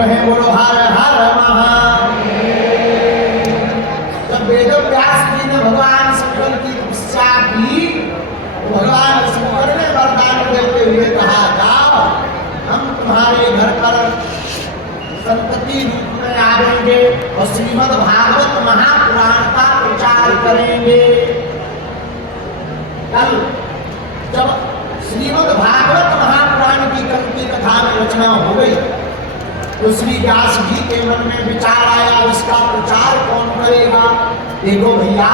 रहे बोलो हर हर महादेव। जब वेद व्यास जी ने भगवान शंकर की तपस्या की तो भगवान शंकर ने वरदान देते हुए कहा जाओ हम तुम्हारे घर पर संतति रूप में आएंगे और श्रीमद् भागवत महापुराण का प्रचार करेंगे। कल जब श्रीमद् भागवत महापुराण की कथा में रचना हो गई तो श्री व्यास जी के मन में विचार आया इसका प्रचार कौन करेगा। देखो भैया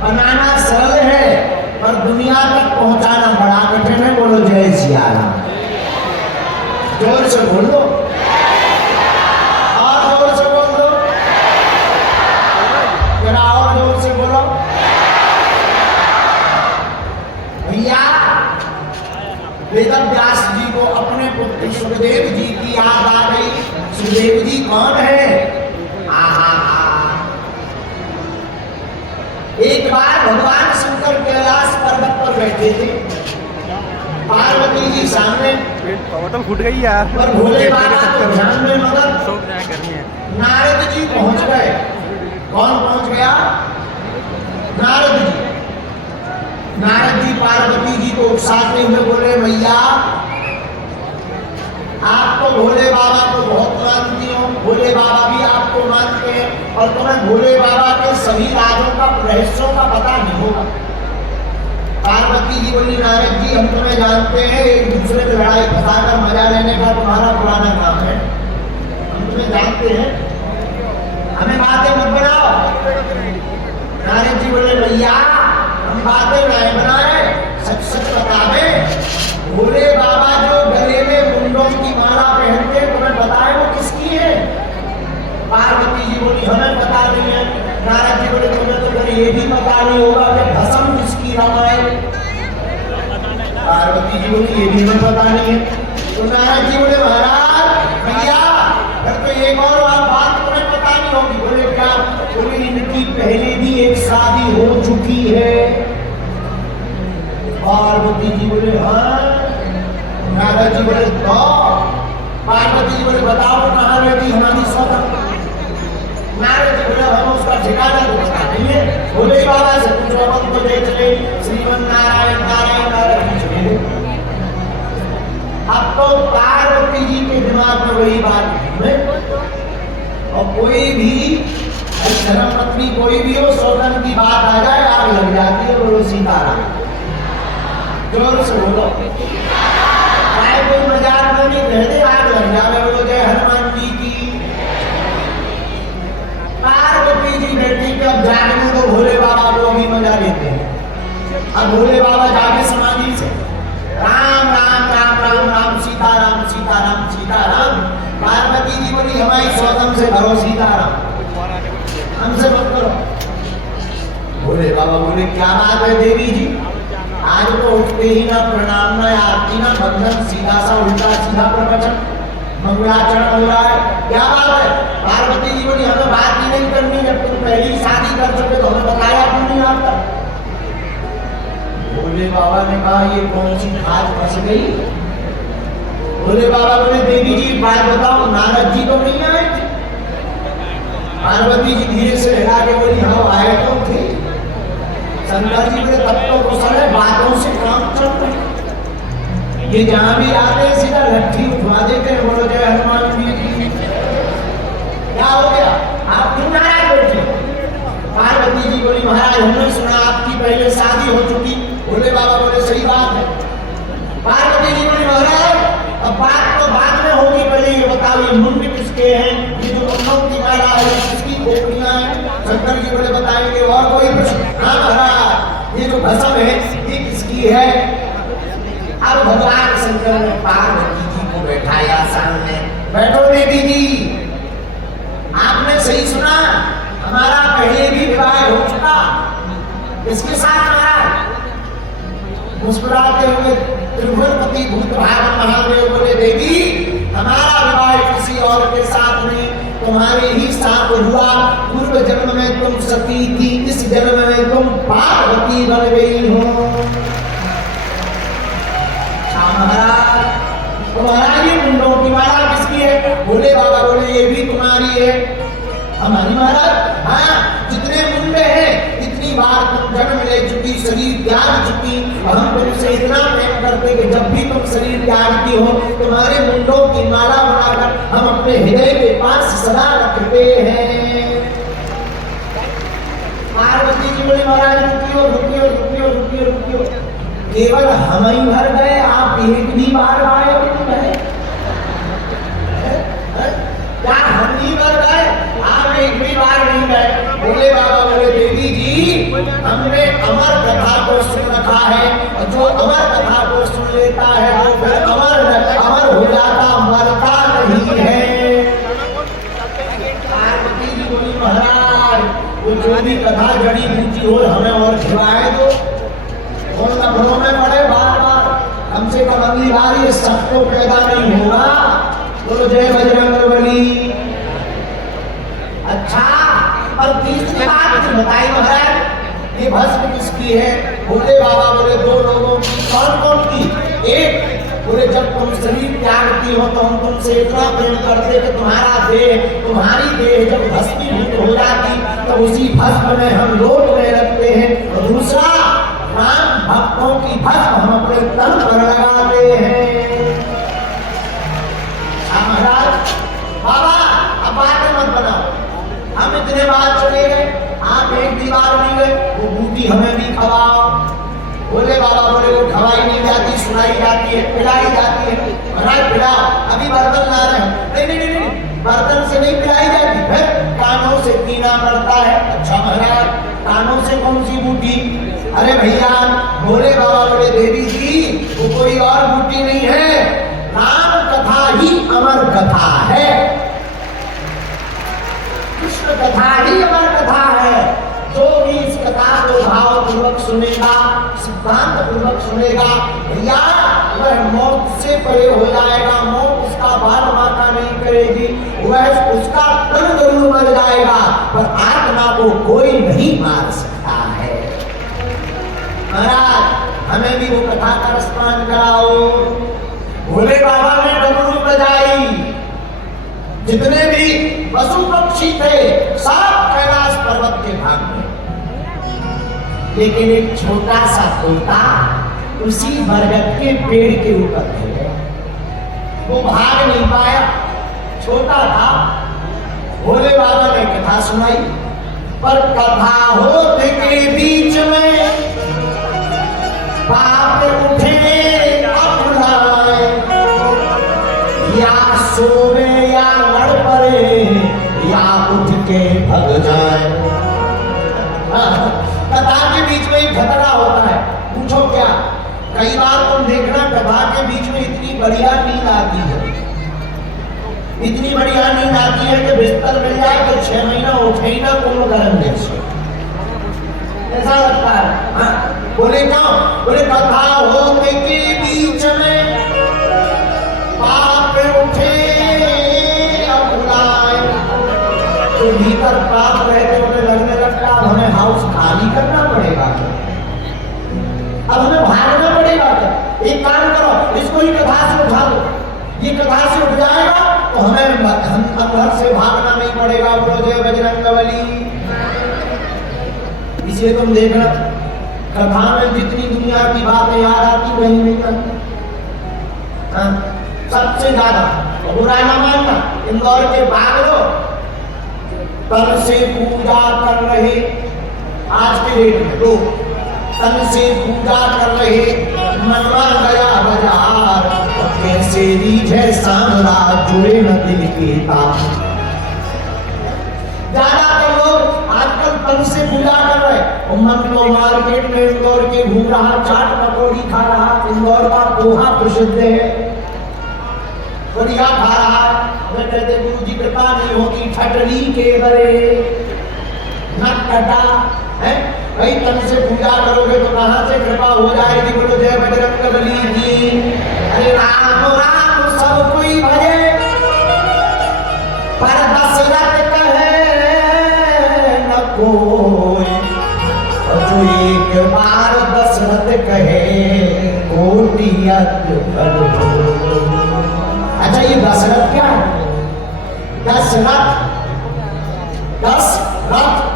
बनाना सरल है पर दुनिया तक पहुंचाना बड़ा कठिन है। बोलो जय सिया राम। जोर से बोलो और जोर से बोलो जरा और जोर से बोलो भैया। वेद व्यास जी को अपने पुत्र सुखदेव जी की याद आ गई। सुखदेव जी कौन है? एक बार भगवान शंकर कैलाश पर्वत पर बैठे थे, पार्वती जी सामने बोतल फूट गई यार पर भोले बाबा को ध्यान में मगन नारद जी पहुंच गए। कौन पहुंच गया? नारद जी। नारद जी पार्वती जी को उकसाते हुए बोले भैया आप तो भोले बाबा को बहुत मानती हो, भोले बाबा भी आपको मानते हैं और तुम्हें भोले बाबा के सभी राजों का रहस्यों का पता नहीं होगा। पार्वती जी बोली नारद जी हम तुम्हें जानते हैं, एक दूसरे में लड़ाई फंसाकर मजा लेने का तुम्हारा पुराना काम है, हम तुम्हें जानते हैं, हमें बातें मत बनाओ। नारद जी बोले भैया हम बातें नहीं बनाए, सच सच बतावे भोले बाबा जो गले में मुंडों की माला पहनते तुम्हें बताए वो किसकी है? पार्वती जी बोली हमें पता नहीं है। नारद जी बोले तुम्हें तो ये भी पता नहीं होगा कि भस्म किसकी रामायण। पार्वती जी बोली ये भी हमें पता नहीं है। तो नारद जी बोले महाराज भैया फिर तो एक और बात तुम्हें पता नहीं होगी। बोले क्या? बोले इनकी पहले भी एक शादी हो चुकी है। पार्वती जी बोले हाँ। नारद जी बोले तो? पार्वती जी बोले बताओ कहाँ रहती हमारी सौदा? नारद जी बोले हम उसका ठिकाना तो बता देंगे, भोले बाबा से पूछो हम तो देख ले श्रीमन नारायण नारायण नारायण। अब तो पार्वती जी के दिमाग में वही बात है और कोई भी धर्मपत्नी कोई भी हो सौगन की बात आ जाए आग लग जाती है। बोलो सीताराम। जोर से बोलो चाहे कोई मजाक में नहीं कहते आग लग जाए। बोलो जय हनुमान जी की। पार्वती जी बेटी के अब जागने को भोले बाबा को भी मजा लेते हैं। अब भोले बाबा जागे समाधि से राम राम राम राम राम सीताराम सीताराम सीताराम। पार्वती जी बोली हमारी सौगन से करो सीताराम, हमसे मत करो। भोले बाबा बोले क्या बात है देवी जी, आज तो उठते ही ना प्रणाम ना आरती ना बंधन, सीधा सा उल्टा सीधा प्रवचन मंगलाचरण हो रहा है, क्या बात है? पार्वती जी बोली हमें बात ही नहीं करनी, जब तुम पहली शादी कर चुके तो हमें बताया क्यों नहीं आता? भोले बाबा ने कहा ये कौन सी खाज फंस गई? भोले बाबा बोले देवी जी बात बताओ नारद जी तो नहीं आए थे? पार्वती जी धीरे से हिला के बोली हाँ आए तो थे। शंकर जी बोले तब तो कुशल है, बातों से काम चल रहा है। ये जहां भी आते हैं सीधा लट्ठी उठवा देते हैं। बोलो जय हनुमान जी की। क्या हो गया? आप क्यों नाराज बैठे? पार्वती जी बोली महाराज हमने सुना आपकी पहले शादी हो चुकी। भोले बाबा बोले सही बात है। पार्वती जी बोली महाराज अब बात तो बाद में होगी, पहले ये बताओ ये मुंड किसके हैं, ये जो मुंडों की माला है किसकी खोपड़ियां हैं? शंकर जी बोले बताएंगे। और कोई प्रश्न? हाँ महाराज ये जो भस्म है ये किसकी है? अब भगवान शंकर ने पार्वती जी को बैठाया सामने। बैठो देवी जी, आपने सही सुना, हमारा पहले भी विवाह हो चुका। इसके साथ महाराज मुस्कुराते हुए त्रिभुवनपति भूतभावन महादेव बोले देवी हमारा विवाह किसी और के साथ नहीं, तुम्हारे ही साथ हुआ। पूर्व जन्म में तुम सती थी, इस जन्म में तुम पार्वती बन गई हो। महाराज तुम्हारा ये मुंडों की माला किसकी है? शरीर त्याग चुकी, हम तुमसे इतना प्रेम करते कि जब भी तुम शरीर त्यागती हो तुम्हारे मुंडों की माला बनाकर हम अपने हृदय के पास सदा रखते हैं। पार्वती जी बोले महाराज रुकियो रुकियो रुकियो रुकियो रुकियो, केवल हम ही भर गए, आप एक भी बार आए नहीं गए? क्या हम ही भर गए, आप एक भी बार नहीं गए? बोले बाबा बोले देवी जी हमने अमर कथा को सुन रखा है, और जो अमर कथा को सुन लेता है वो फिर अमर हो जाता, मरता नहीं है। पार्वती जी बोली महाराज वो जो भी कथा जड़ी बूटी हो हमें और खिलाए दो, और लखनऊ में पड़े बार बार, कम से कम अगली बार ये सबको पैदा नहीं होगा। बोलो जय बजरंगबली। अच्छा और तीसरी बात बताई महाराज ये भस्म किसकी है? बोले बाबा बोले दो लोगों की। कौन कौन की? एक बोले जब तुम शरीर त्यागती हो तो हम तुमसे इतना प्रेम करते कि तुम्हारी देह जब भस्मीभूत हो जाती तो उसी भस्म में हम लोट में रखते हैं। और दूसरा राम भक्तों की भस्म हम अपने तन पर लगाते हैं। महाराज बाबा अब बातें मत बनाओ, हम इतने बार चले गए, आप एक भी बार नहीं गए, वो बूटी हमें भी खवाओ। बोले बाबा बोले वो खवाई नहीं जाती, सुनाई जाती है, पिलाई जाती है। महाराज पिलाओ, अभी बर्तन ला रहे हैं। नहीं नहीं नहीं, बर्तन से नहीं पिलाई जाती, फिर कानों से पीना पड़ता है। अच्छा महाराज कानों से कौन सी बूटी? अरे भैया बोले बाबा बोले देवी जी वो कोई और बूटी नहीं है, राम कथा ही अमर कथा है, कृष्ण कथा ही अमर कथा है। जो भी इस कथा को भाव पूर्वक सुनेगा, सिद्धांत पूर्वक सुनेगा भैया वह मौत से परे हो जाएगा, मौत उसका बाल माता नहीं करेगी, वह उसका तन जरूर मर जाएगा पर आत्मा को कोई नहीं मार सकता है। महाराज हमें भी वो कथा का स्मरण कराओ। भोले बाबा ने डमरू बजाई, जितने भी पशु पक्षी थे सब कैलाश पर्वत के भाग में, लेकिन एक छोटा सा तोता उसी बरगद के पेड़ के ऊपर थे, वो भाग नहीं पाया, छोटा था। भोले बाबा ने कथा सुनाई, पर कथा होते के बीच में बाप उठे अपनाए, या सोवे या लड़ पड़े या उठ के भग जाए। कथा के बीच में खतरा होता है, पूछो क्या? कई बार तुम देखना कथा के बीच में इतनी बढ़िया नींद आती है, इतनी बढ़िया नींद आती है कि बिस्तर मिल जाए तो 6 महीना उठे ही ना कुंभकर्ण जैसे, ऐसा लगता है। हाँ बोले क्यों? बोले कथा होते के बीच में पाप उठे अब बुलाए, तो भीतर पाप रहते उन्हें लगने लगता अब हमें हाउस खाली करना पड़ेगा, अब हमें भागना पड़ेगा। एक काम करो, इसको ही कथा से उठा दो, ये कथा से उठ जाएगा तो हमें घर से भागना नहीं पड़ेगा। बोलो जय बजरंगबली। इसलिए तुम देखना कथा में जितनी दुनिया की बातें याद आती वही नहीं आती, सबसे ज्यादा। बुरा ना मानना, इंदौर के बाग लो तन से पूजा कर रहे, आज के डेट में लोग तन से पूजा कर रहे, मनवा गया बाजार, कैसे रीझे सांवला जुड़े न दिल के तार। ज्यादातर लोग आजकल तन से पूजा कर रहे, मन को मार्केट में इंदौर के घूम रहा, चाट पकौड़ी खा रहा, इंदौर का पोहा प्रसिद्ध है, बढ़िया खा रहा। मैं कहते गुरु जी कृपा नहीं होती ठटरी के बरे नट कटा है भाई, तन से पूजा करोगे तो कहां से कृपा हो जाएगी? बोलो जय बजरंगबली की। अरे राम राम सब कोई भजे पर दशरथ कहे न कोई, और जो एक बार दशरथ कहे कोटि यज्ञ कर दो। अच्छा ये दशरथ क्या है? दशरथ, दशरथ,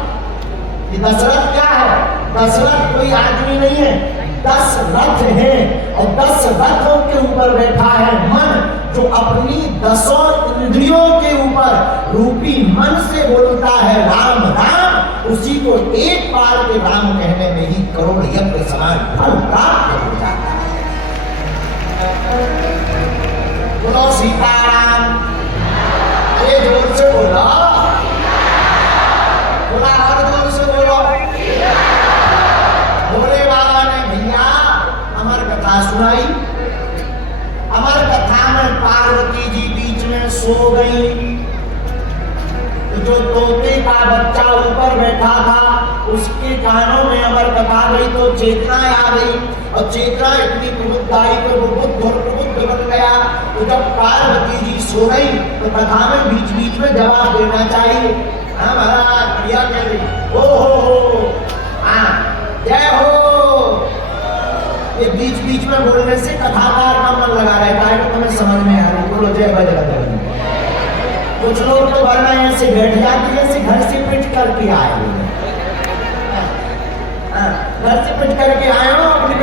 ये दशरथ क्या है? दशरथ कोई आदमी नहीं है, 10 रथ हैं और 10 रथों के ऊपर बैठा है मन, जो अपनी 10 इंद्रियों के ऊपर रूपी मन से बोलता है राम राम, उसी को एक बार के राम कहने में ही करोड़ यज्ञ समान फल प्राप्त हो जाता है। बोलो सीताराम, ये जोर से बोला, बोला और जोर से बोलो। भोले बाबा ने भैया अमर कथा सुनाई। अमर कथा में पार्वती जी बीच में सो गई, तो जो तोते का बच्चा ऊपर बैठा था उसके कानों में अमर कथा गई तो चेतना आ गई, और चेतना इतनी प्रबुद्ध आई तो वो बुद्ध और प्रबुद्ध बन गया। तो जब पार्वती जी सो गई तो कथा में बीच बीच में जवाब देना चाहिए। हाँ महाराज, बढ़िया कह रही, ओ हो, हाँ जय हो। ये बीच बीच में बोलने से कथाकार का मन लगा रहता है कि तुम्हें समझ में आ रही, बोलो जय बजरंग। कुछ लोग तो वरना ऐसे बैठ जाते जैसे घर से पिट करके आए हुए, घर से पिट करके आए हो अपनी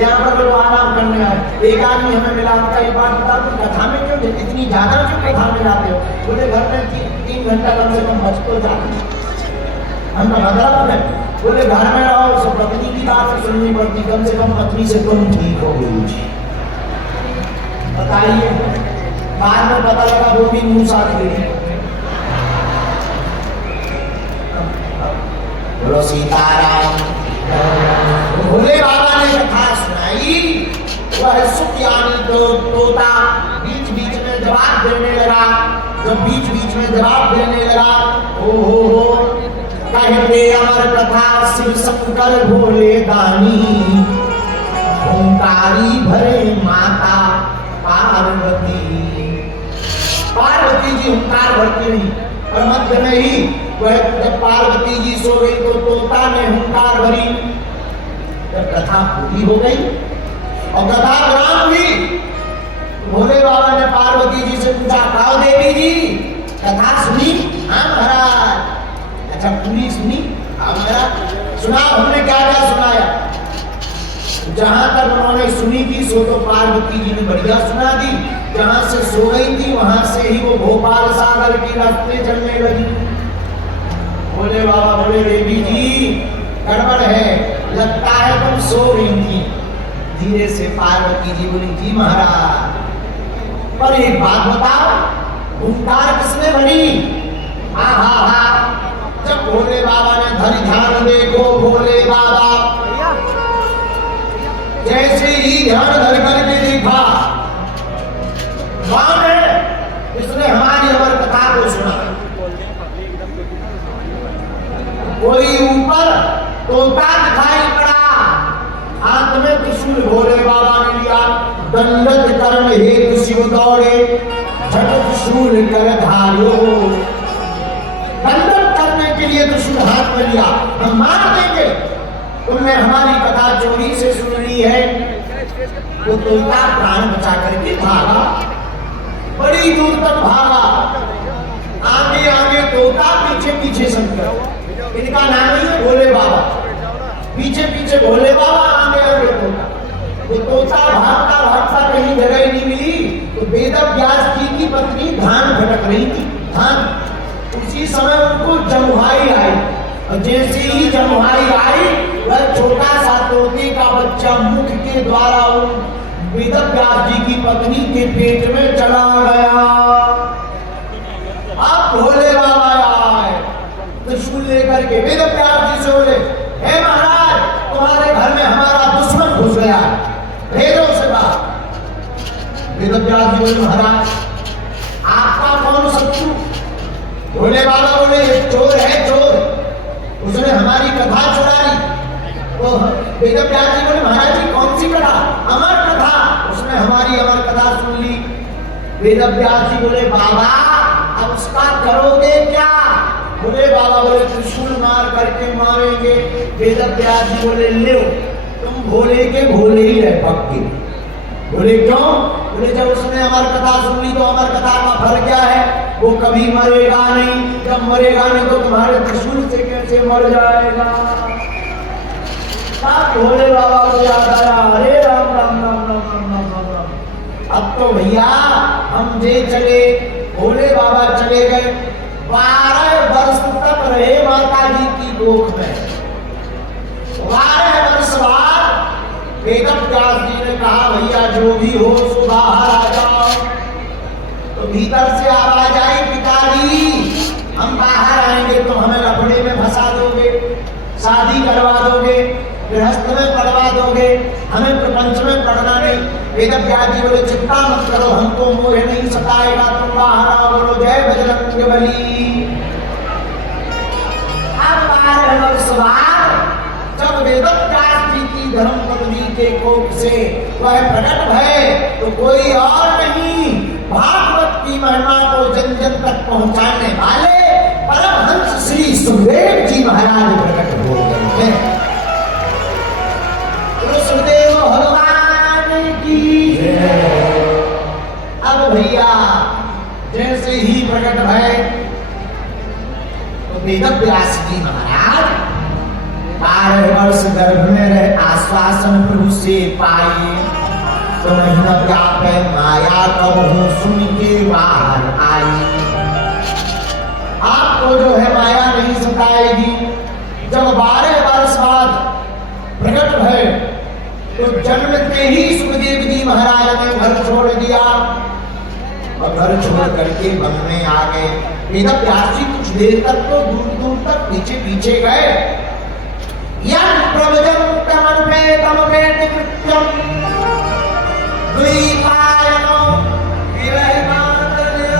यहाँ पर लोग आराम करने आए। एक आदमी हमें मिला, आपका एक बात बता, तुम कथा में क्यों इतनी ज्यादा क्यों कथा में जाते हो? बोले घर में 3 घंटा कम से कम बच तो जाते। हम हैदराबाद में, बोले घर में रहो, सब पत्नी की बात सुननी पड़ती, कम से कम पत्नी से तुम ठीक हो गई। बताइए, बाद में पता लगा वो भी मुंह साथ गई। बोलो सीताराम। भोले बाबा ने कथा सुनाई, वह सुखयानी तो तोता बीच बीच में जवाब देने लगा। जब बीच बीच में जवाब देने लगा, ओ हो कहते अमर कथा शिव शंकर भोले दानी, ओंकारी भरे माता पार्वती। पार्वती जी ओंकार भरती नहीं, और मध्य में ही वह जब पार्वती जी सो गई तो तोता ने हुंकार भरी। जब कथा पूरी हो गई और कथा विराम हुई, भोले बाबा ने पार्वती जी से पूछा, खाओ देवी जी कथा सुनी? हाँ महाराज। अच्छा पूरी सुनी? हाँ महाराज। सुनाओ, हमने क्या क्या सुनाया? जहां तक उन्होंने सुनी थी सो तो पार्वती जी ने बढ़िया सुना दी, जहां से सो गई थी वहां से ही वो भोपाल सागर के रास्ते चलने लगी। बोले बाबा, बोले देवी जी गड़बड़ है, लगता है तुम सो रही थी। धीरे से पार्वती जी बोली, जी महाराज, पर एक बात बताओ, ओंकार किसने भरी? हा हा हा। जब भोले बाबा ने धरी ध्यान, देखो भोले बाबा जैसे ही ध्यान धर करके देखा, कौन है? इसने हमारी अमर कथा को सुना। कोई ऊपर तोता दिखाई पड़ा, हाथ में त्रिशूल भोले बाबा ने लिया, दंडक करने हेतु शिव दौड़े, झट त्रिशूल कर धारो। दंडक करने के लिए त्रिशूल हाथ में लिया, हम मार देंगे, तुमने हमारी कथा चोरी से सुन ली है। वो तोता प्राण बचा करके भागा, बड़ी दूर तक भागा, आगे आगे तोता, पीछे पीछे शंकर। इनका नाम ही है भोले बाबा, पीछे पीछे भोले बाबा, आगे आगे तोता। वो तोता भागता भागता कहीं जगह नहीं मिली तो वेद व्यास जी की पत्नी धान भटक रही थी, धान। उसी समय उनको जमुहाई आई, और जैसे ही जमुहाई आई, वह छोटा सा तोते का बच्चा मुख के द्वारा वेद व्यास जी की पत्नी के पेट में चला गया। अब भोले बाबा आए त्रिशूल लेकर के, वेद व्यास जी से बोले, हे महाराज, तुम्हारे घर में हमारा दुश्मन घुस गया, भेजो उसे बाहर। वेद व्यास जी बोले, महाराज आपका कौन शत्रु? भोले बाबा बोले, चोर है चोर, उसने हमारी कथा चुरा ली। तो वेद व्यास जी बोले, महाराज जी कौन सी कथा? अमर कथा, उसने हमारी अमर कथा सुन ली। वेद व्यास जी बोले, बाबा अब उसका करोगे क्या? बोले बाबा बोले, त्रिशूल मार करके मारेंगे। वेद व्यास जी बोले, ले तुम भोले के भोले ही रह पक्के। बोले क्यों? बोले जब उसने अमर कथा सुन ली तो अमर कथा का फल क्या है? वो कभी मरेगा नहीं, जब मरेगा नहीं तो तुम्हारे त्रिशूल से कैसे मर जाएगा? भोले बाबा को याद आया, अरे राम राम राम राम राम राम राम राम। अब तो भैया हम जे चले, भोले बाबा चले गए। 12 वर्ष तक रहे माता जी की गोद में। 12 वर्ष बाद वेदव्यास जी ने कहा भैया जो भी हो सो बाहर आ जाओ। तो भीतर से आवाज आई, पिताजी हम बाहर आएंगे तो हमें लफड़े में फंसा दोगे, शादी करवा दोगे, गृहस्थ में पढ़वा दोगे, हमें प्रपंच में पढ़ना नहीं। वेदव्यास जी बोले चिंता मत करो, हमको मोह नहीं सताएगा, तुम बाहर आओ, बोलो जय बजरंगबली। अब 12 वर्ष बाद जब वेदव्यास जी की धर्म पत्नी के कोख से वह प्रकट भय, तो कोई और नहीं, भागवत की महिमा को जन जन तक पहुंचाने वाले परमहंस श्री सुखदेव जी महाराज प्रकट हो गए हैं। सुखदेव भगवान की अब भैया जैसे ही प्रकट भय, तो वेदव्यास जी महाराज 12 वर्ष गर्भ में रहे, आश्वासन प्रभु से पाए। तो महीना व्याप माया कब हूँ सुन के बाहर आई। आपको जो है माया नहीं सताएगी। जब 12 वर्ष बाद प्रकट भय, तो जन्मते ही सुखदेव जी महाराज ने घर छोड़ दिया और घर छोड़ करके वन में आ गए। वेदव्यास जी कुछ देर तक तो दूर दूर तक पीछे पीछे गए। यं प्रवजं तमपेति कृत्यं द्वैपायनो विरहमातर्य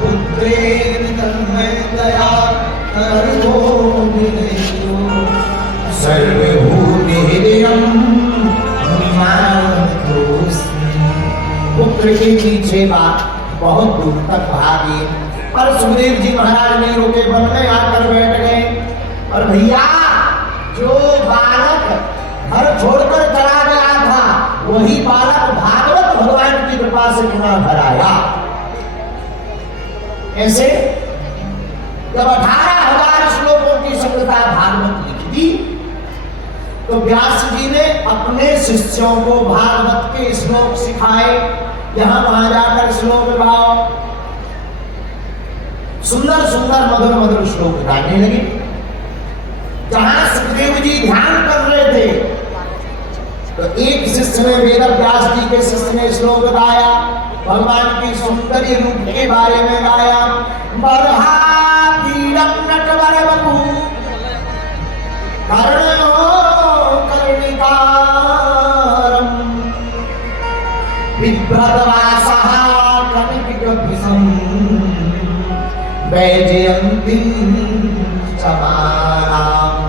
पुत्रेण तन्मयतया कर्मो विनयो सर्वभूतेयं मुनिमानतोऽस्मि। पुत्र के पीछे बहुत दूर तक भागे, पर सुखदेव जी महाराज ने रोके, वन में आकर बैठ गए। और भैया जो बालक घर छोड़कर चला गया था, वही बालक भागवत भगवान की कृपा से पुनः घर आया। ऐसे जब 18,000 श्लोकों की संहिता भागवत लिख दी, तो व्यास जी ने अपने शिष्यों को भागवत के श्लोक सिखाए। यहां वहां जाकर श्लोक गाओ। सुंदर सुंदर मधुर मधुर श्लोक गाने लगे। जहां सुखदेव जी ध्यान कर रहे थे, तो एक शिष्य ने, वेदव्यास जी के शिष्य ने श्लोक गाया, भगवान की सौंदर्य रूप के बारे में गाया। बरहापीडं नटवरवपु कर्णयो कर्णिकारं बिभ्रतवासः कनिकभृशं वैजयन्तीं समानाम्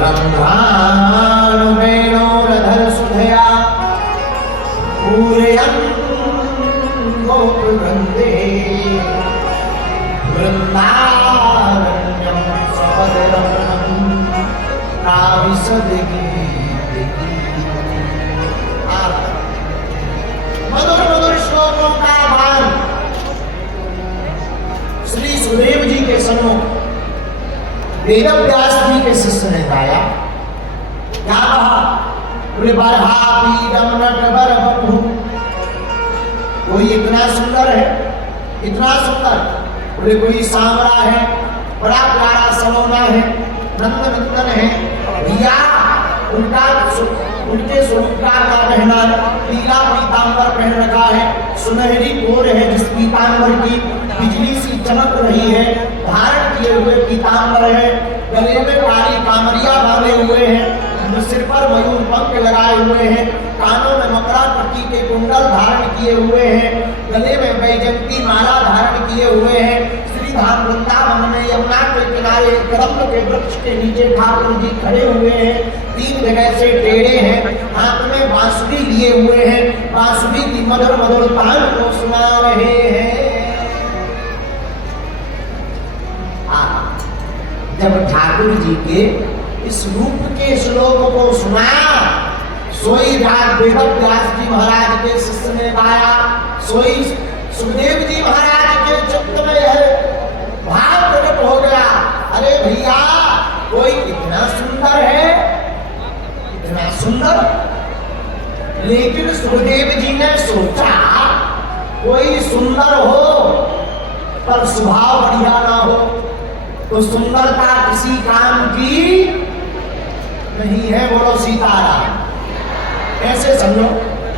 रंध्रानुवेणोरधरसुधया पूरयन् गोपवृन्दे वृन्दारण्यं स्वपदरमणं नाविशदगीतिकी। मधुर मधुर श्लोकों का भान श्री सुखदेव जी के सम्मुख वेदव्यास जी के शिष्य ने गाया। क्या कहा? बोले बरहापीडं नटवरवपु। कोई इतना सुंदर है, इतना सुंदर। बोले कोई सांवरा है, बड़ा प्यारा सलोना है, नंद नंदन है। भैया उनके स्वरूप का पहना पीला पीतांबर पहन रखा है, सुनहरी कोर है जिस पीतांबर की बिजली सी चमक रही है, धारण किए हुए पीतांबर है, गले में काली कामरिया बांधे हुए हैं, सिर पर मयूर पंख लगाए हुए हैं, कानों में मकरा पट्टी के कुंडल धारण किए हुए हैं, गले में वैजयंती माला धारण किए हुए हैं। श्रीधाम वृंदावन में यमुना के किनारे कदम्ब के वृक्ष के नीचे ठाकुर जी खड़े हुए हैं, 3 जगह से टेढ़े हैं, हाथ में बांसुरी लिए हुए हैं, बांसुरी की मधुर मधुर तान को सुना रहे हैं। जब ठाकुर जी के इस रूप के श्लोक को सुना, सोई राग वेदव्यास जी महाराज के शिष्य ने गाया, सोई सुखदेव जी महाराज के चित्त में है भाव प्रकट हो गया। अरे भैया कोई इतना सुंदर है, इतना सुंदर। लेकिन सुखदेव जी ने सोचा कोई सुंदर हो पर स्वभाव बढ़िया ना हो, तो सुंदरता किसी काम की नहीं है। बोलो सीताराम। ऐसे समझो